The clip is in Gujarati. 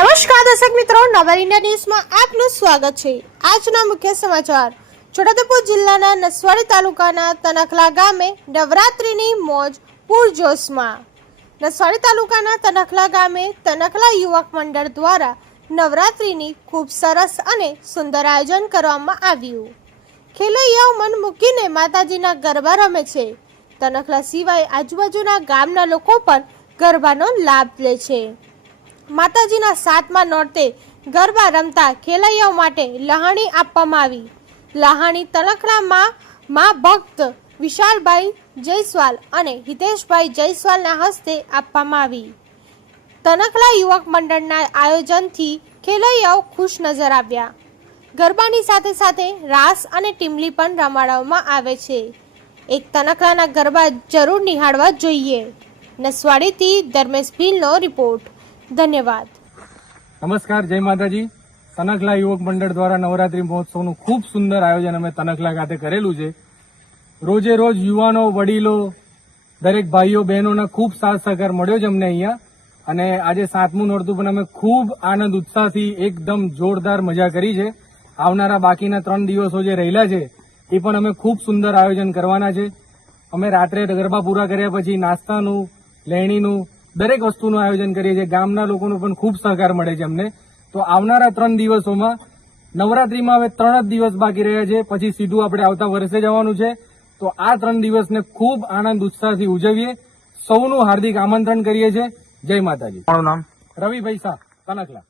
નવર ઇન્ડિયા ન્યૂઝમાં આપનું સ્વાગત છે. આજના મુખ્ય સમાચાર. છોટાઉદેપુર જિલ્લાના નસવાડી તાલુકાના તનખલા ગામે નવરાત્રિની મોજ પૂરજોશમાં. નસવાડી તાલુકાના તનખલા ગામે તનખલા યુવક મંડળ દ્વારા નવરાત્રિની ખૂબ સરસ અને સુંદર આયોજન કરવામાં આવ્યું. ખેલૈયાઓ મન મૂકીને માતાજીના ગરબા રમે છે. તનખલા સિવાય આજુબાજુના ગામના લોકો પણ ગરબાનો લાભ લે છે. માતાજીના સાતમા નોરતે ગરબા રમતા ખેલૈયાઓ માટે લહાણી આપવામાં આવી. લહાણી તલખડામાં મા ભક્ત વિશાલભાઈ જયસ્વાલ અને હિતેશભાઈ જયસ્વાલના હસ્તે આપવામાં આવી. તનખલા યુવક મંડળના આયોજનથી ખેલૈયાઓ ખુશ નજર આવ્યા. ગરબાની સાથે સાથે રાસ અને ટીમલી પણ રમાડવામાં આવે છે. એક તનખલાના ગરબા જરૂર નિહાળવા જોઈએ. નસવાડીથી ધર્મેશ ભીલનો રિપોર્ટ. ધન્યવાદ. નમસ્કાર, જય માતાજી. તનખલા યુવક મંડળ દ્વારા નવરાત્રી મહોત્સવનું ખૂબ સુંદર આયોજન અમે તનખલા ખાતે કરેલું છે. રોજે રોજ યુવાનો, વડીલો, દરેક ભાઈઓ, બહેનોના ખૂબ સાથ સહકાર મળ્યો છે અમને અહીંયા. અને આજે સાતમું નોરતું પણ અમે ખૂબ આનંદ, ઉત્સાહથી એકદમ જોરદાર મજા કરી છે. આવનારા બાકીના ત્રણ દિવસો જે રહેલા છે, એ પણ અમે ખૂબ સુંદર આયોજન કરવાના છે. અમે રાત્રે ગરબા પૂરા કર્યા પછી નાસ્તાનું લેણીનું દરેક વસ્તુનું આયોજન કરીએ છીએ. ગામના લોકોનો પણ ખૂબ સહકાર મળે છે અમને. તો આવનારા ત્રણ દિવસોમાં નવરાત્રીમાં હવે ત્રણ જ દિવસ બાકી રહ્યા છે. પછી સીધું આપણે આવતા વર્ષે જવાનું છે. તો આ ત્રણ દિવસને ખૂબ આનંદ ઉત્સાહથી ઉજવીએ. સૌનું હાર્દિક આમંત્રણ કરીએ છીએ. જય માતાજી. મારું નામ રવિભાઈ શાહ કનકલા